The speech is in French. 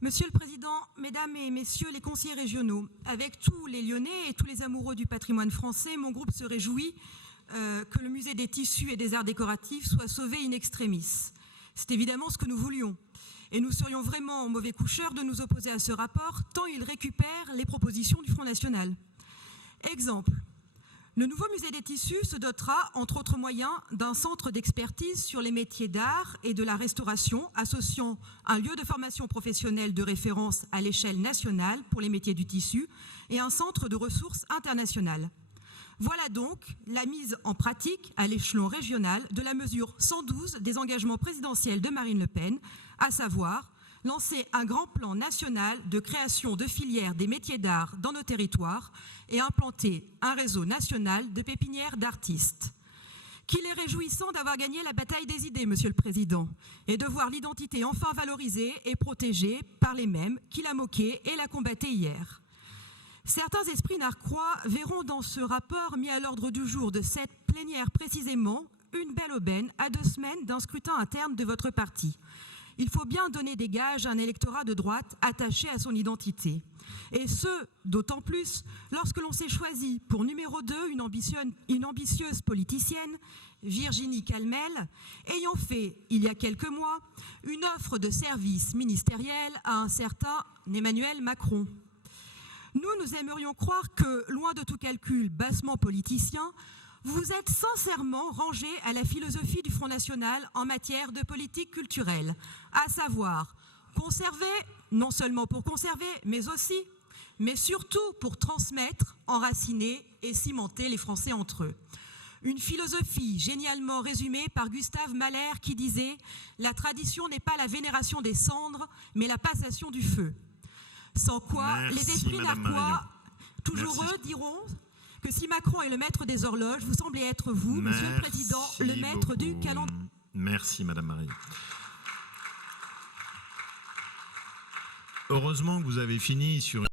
Monsieur le Président, Mesdames et Messieurs les conseillers régionaux, avec tous les Lyonnais et tous les amoureux du patrimoine français, mon groupe se réjouit que le musée des tissus et des arts décoratifs soit sauvé in extremis. C'est évidemment ce que nous voulions. Et nous serions vraiment mauvais coucheurs de nous opposer à ce rapport, tant il récupère les propositions du Front National. Exemple, le nouveau musée des tissus se dotera, entre autres moyens, d'un centre d'expertise sur les métiers d'art et de la restauration, associant un lieu de formation professionnelle de référence à l'échelle nationale pour les métiers du tissu et un centre de ressources internationales. Voilà donc la mise en pratique à l'échelon régional de la mesure 112 des engagements présidentiels de Marine Le Pen, à savoir lancer un grand plan national de création de filières des métiers d'art dans nos territoires et implanter un réseau national de pépinières d'artistes. Qu'il est réjouissant d'avoir gagné la bataille des idées, Monsieur le Président, et de voir l'identité enfin valorisée et protégée par les mêmes qui la moquaient et la combattaient hier. Certains esprits narquois verront dans ce rapport mis à l'ordre du jour de cette plénière précisément une belle aubaine à 2 semaines d'un scrutin interne de votre parti. Il faut bien donner des gages à un électorat de droite attaché à son identité. Et ce, d'autant plus lorsque l'on s'est choisi pour numéro 2 une ambitieuse politicienne, Virginie Calmel, ayant fait, il y a quelques mois, une offre de service ministériel à un certain Emmanuel Macron. Nous aimerions croire que, loin de tout calcul bassement politicien, vous êtes sincèrement rangé à la philosophie du Front National en matière de politique culturelle, à savoir conserver, non seulement pour conserver, mais surtout pour transmettre, enraciner et cimenter les Français entre eux. Une philosophie génialement résumée par Gustave Mahler qui disait « La tradition n'est pas la vénération des cendres, mais la passation du feu ». Sans quoi, les esprits narquois, toujours eux, diront que si Macron est le maître des horloges, vous semblez être vous, Monsieur le Président, le maître du calendrier. Merci, Madame Marie. Heureusement que vous avez fini sur